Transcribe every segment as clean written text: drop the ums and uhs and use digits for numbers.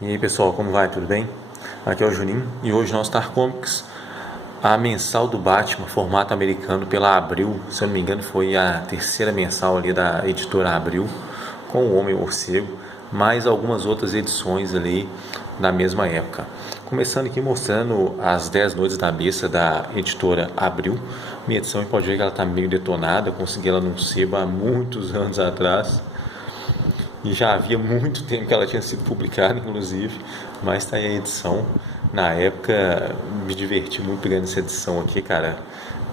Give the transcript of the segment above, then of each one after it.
E aí pessoal, como vai? Tudo bem? Aqui é o Juninho e hoje no Star Comics a mensal do Batman, formato americano pela Abril, se eu não me engano foi a terceira mensal ali da editora Abril, com o Homem-Morcego, mais algumas outras edições ali da mesma época. Começando aqui mostrando as 10 Noites da Besta da editora Abril. Minha edição, pode ver que ela está meio detonada, eu consegui ela num sebo há muitos anos atrás. E já havia muito tempo que ela tinha sido publicada, inclusive, mas está aí a edição. Na época, me diverti muito pegando essa edição aqui, cara.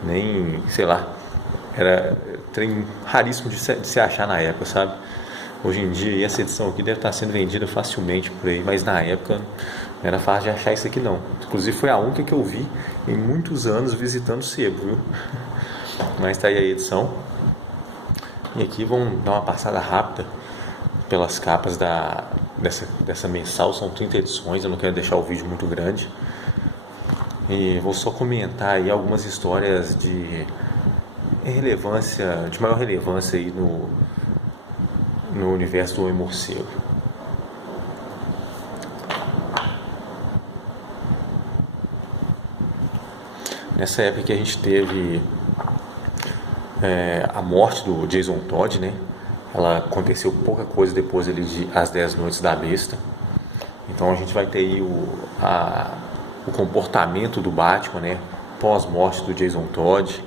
Nem, sei lá, era trem raríssimo de se achar na época, sabe? Hoje em dia, essa edição aqui deve estar sendo vendida facilmente por aí, mas na época não era fácil de achar isso aqui não. Inclusive foi a única que eu vi em muitos anos visitando o sebo, viu? Mas está aí a edição. E aqui vamos dar uma passada rápida pelas capas dessa mensal. São 30 edições, eu não quero deixar o vídeo muito grande. E vou só comentar aí algumas histórias de relevância, de maior relevância aí no universo do Homem-Morcego. Nessa época que a gente teve a morte do Jason Todd, né? Ela aconteceu pouca coisa depois ali de As 10 Noites da Besta. Então a gente vai ter aí o comportamento do Batman, né? Pós-morte do Jason Todd,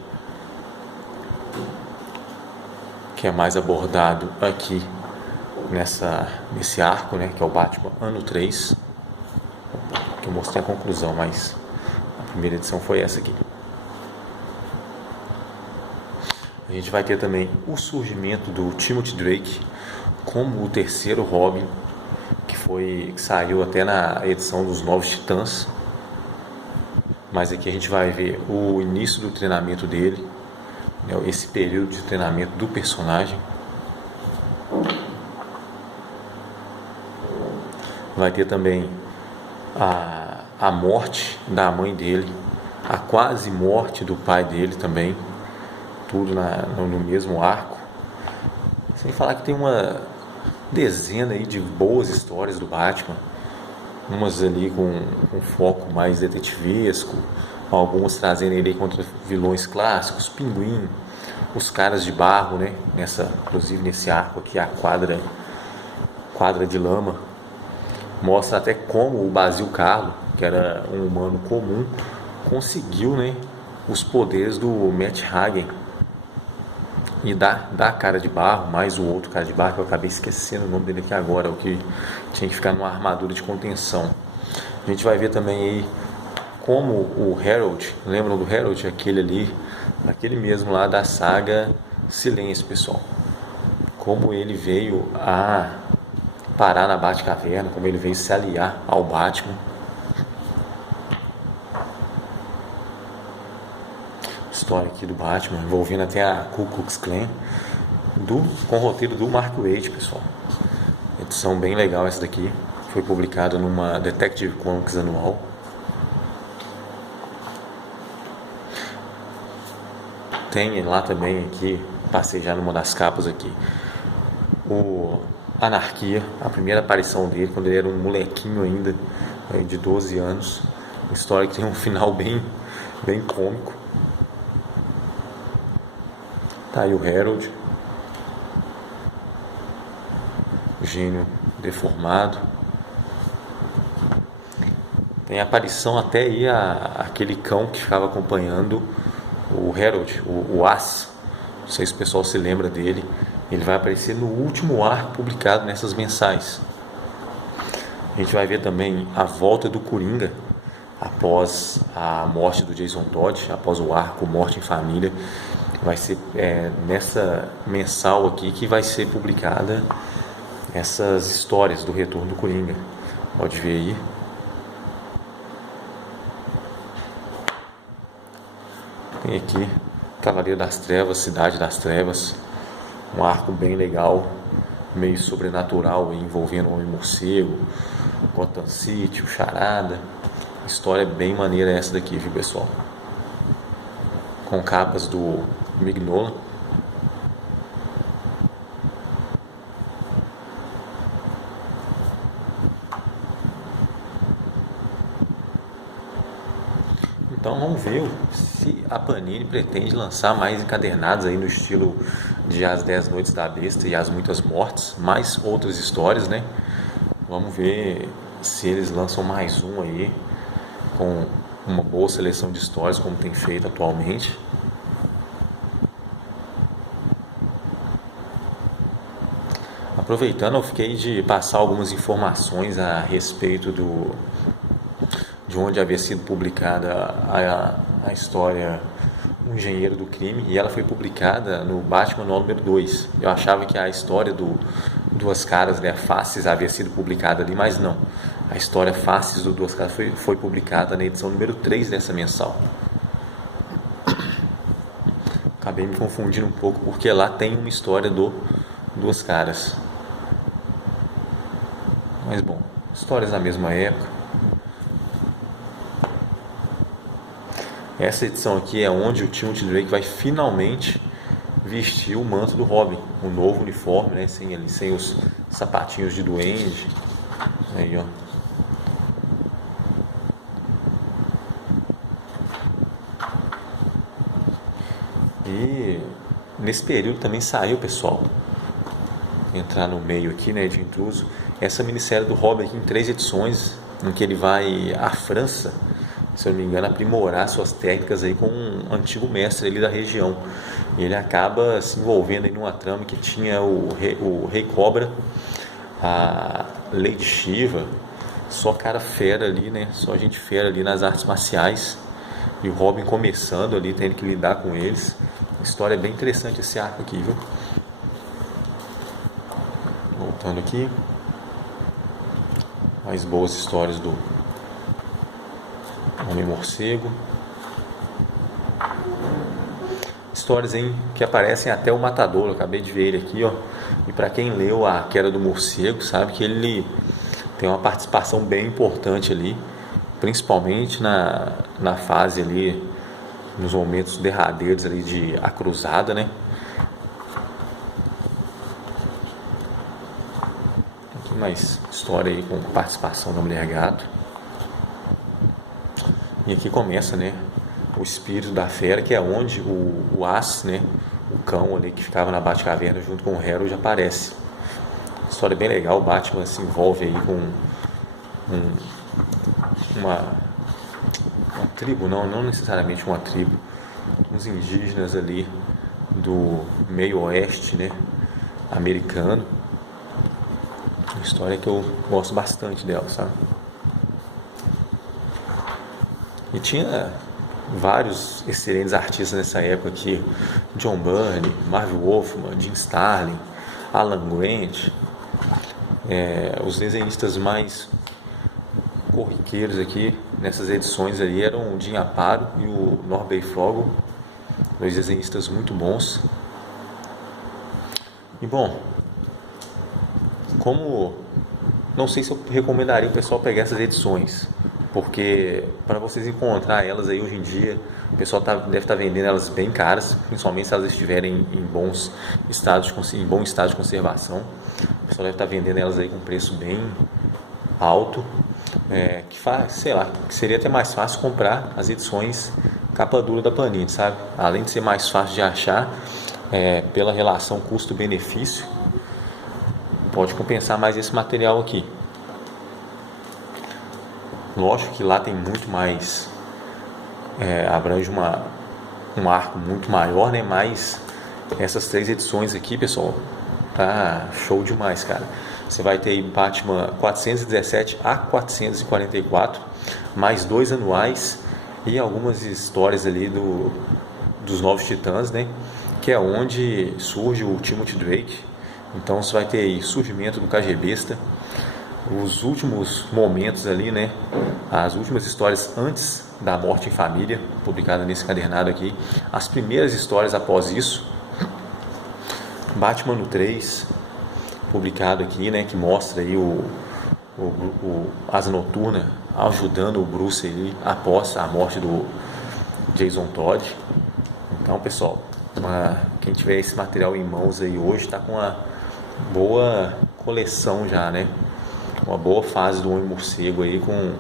que é mais abordado aqui nesse arco, né? Que é o Batman ano 3. Que eu mostrei a conclusão, mas a primeira edição foi essa aqui. A gente vai ter também o surgimento do Timothy Drake como o terceiro Robin, que saiu até na edição dos Novos Titãs. Mas aqui a gente vai ver o início do treinamento dele, né, esse período de treinamento do personagem. Vai ter também a morte da mãe dele, a quase morte do pai dele também, tudo no mesmo arco. Sem falar que tem uma dezena aí de boas histórias do Batman, umas ali com foco mais detetivesco, algumas trazendo ele contra vilões clássicos, Pinguim, os caras de barro, né? Inclusive nesse arco aqui, a quadra de lama, mostra até como o Basil Karlo, que era um humano comum, conseguiu, né, os poderes do Matt Hagen e da cara de barro, mais o outro cara de barro, que eu acabei esquecendo o nome dele aqui agora, o que tinha que ficar numa armadura de contenção. A gente vai ver também aí como o Harold, lembram do Harold? Aquele mesmo lá da saga Silêncio, pessoal. Como ele veio a parar na Batcaverna, como ele veio se aliar ao Batman. História aqui do Batman, envolvendo até a Ku Klux Klan, com o roteiro do Mark Waid, pessoal. Edição bem legal essa daqui, foi publicada numa Detective Comics anual. Tem lá também aqui, passei já numa das capas aqui, o Anarquia, a primeira aparição dele quando ele era um molequinho ainda, de 12 anos. Uma história que tem um final bem cômico. Tá aí o Harold, gênio deformado. Tem a aparição até aí aquele cão que ficava acompanhando o Harold, o As. Não sei se o pessoal se lembra dele. Ele vai aparecer no último arco publicado nessas mensais. A gente vai ver também a volta do Coringa após a morte do Jason Todd, após o arco Morte em Família. Vai ser nessa mensal aqui que vai ser publicada essas histórias do retorno do Coringa. Pode ver aí. Tem aqui Cavaleiro das Trevas, Cidade das Trevas, um arco bem legal, meio sobrenatural, envolvendo o Homem-Morcego, Gotham City, o Charada. História bem maneira essa daqui, viu, pessoal? Com capas do Mignola. Então vamos ver se a Panini pretende lançar mais encadernados aí no estilo de As 10 Noites da Besta e As Muitas Mortes, mais outras histórias, né? Vamos ver se eles lançam mais um aí com uma boa seleção de histórias como tem feito atualmente. Aproveitando, eu fiquei de passar algumas informações a respeito de onde havia sido publicada a história O Engenheiro do Crime, e ela foi publicada no Batman número 2. Eu achava que a história do Duas Caras, né, Faces, havia sido publicada ali, mas não. A história Faces do Duas Caras foi publicada na edição número 3 dessa mensal. Acabei me confundindo um pouco, porque lá tem uma história do Duas Caras. Mas bom, histórias da mesma época. Essa edição aqui é onde o Timothy Drake vai finalmente vestir o manto do Robin, o novo uniforme, né? Sem os sapatinhos de duende. Aí, ó. E nesse período também saiu, pessoal, entrar no meio aqui, né, de intruso, essa minissérie do Robin aqui em 3 edições, em que ele vai à França, se eu não me engano, aprimorar suas técnicas aí com um antigo mestre ali da região. E ele acaba se envolvendo aí numa trama que tinha o Rei Cobra, a Lady Shiva, só cara fera ali, né? Só gente fera ali nas artes marciais. E o Robin começando ali, tendo que lidar com eles. História bem interessante esse arco aqui, viu? Voltando aqui. Mais boas histórias do Homem-Morcego. Histórias que aparecem até o Matador. Eu acabei de ver ele aqui, ó. E para quem leu A Queda do Morcego, sabe que ele tem uma participação bem importante ali, principalmente na fase ali, nos momentos derradeiros ali de A Cruzada, né? Aqui mais história aí com participação da Mulher Gato. E aqui começa, né, o espírito da fera, que é onde o Ace, né, o cão ali que ficava na Batcaverna junto com o Harold, aparece. História bem legal. O Batman se envolve aí com uma tribo, não necessariamente uma tribo, uns indígenas ali do meio oeste, né, americano. Uma história que eu gosto bastante dela, sabe? E tinha vários excelentes artistas nessa época aqui: John Byrne, Marv Wolfman, Jim Starlin, Alan Grant. Os desenhistas mais corriqueiros aqui nessas edições ali eram o Jim Aparo e o Norbert Fogel, 2 desenhistas muito bons. E bom, como não sei se eu recomendaria o pessoal pegar essas edições, porque para vocês encontrar elas aí hoje em dia, o pessoal deve estar vendendo elas bem caras, principalmente se elas estiverem em bom estado de conservação. O pessoal deve estar vendendo elas aí com preço bem alto, que seria até mais fácil comprar as edições capa dura da Panini, sabe? Além de ser mais fácil de achar, pela relação custo-benefício, pode compensar mais esse material aqui. Lógico que lá tem muito mais, abrange um arco muito maior, né? Mas essas 3 edições aqui, pessoal, tá show demais, cara. Você vai ter aí Batman 417 a 444, mais 2 anuais e algumas histórias ali dos Novos Titãs, né? Que é onde surge o Timothy Drake. Então você vai ter aí surgimento do KGBista, os últimos momentos ali, né? As últimas histórias antes da morte em família, publicada nesse encadernado aqui, as primeiras histórias após isso, Batman no 3, publicado aqui, né? Que mostra aí o Asa Noturna ajudando o Bruce aí após a morte do Jason Todd. Então, pessoal, quem tiver esse material em mãos aí hoje está com uma boa coleção já, né? Uma boa fase do Homem-Morcego aí, com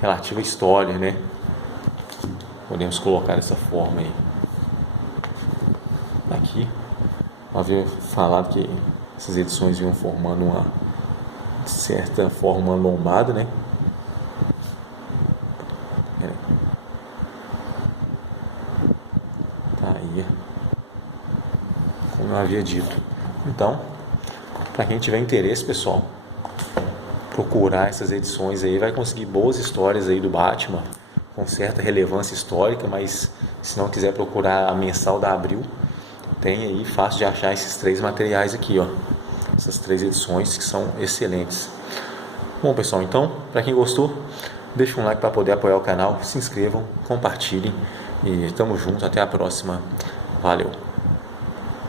relativa história, né? Podemos colocar dessa forma aí. Aqui, eu havia falado que essas edições iam formando de certa forma, uma lombada, né? Tá aí, como eu havia dito. Então, para quem tiver interesse, pessoal, procurar essas edições aí, vai conseguir boas histórias aí do Batman, com certa relevância histórica, mas se não quiser procurar a mensal da Abril, tem aí, fácil de achar esses 3 materiais aqui, ó. Essas 3 edições que são excelentes. Bom, pessoal, então, para quem gostou, deixa um like para poder apoiar o canal, se inscrevam, compartilhem e tamo junto, até a próxima. Valeu!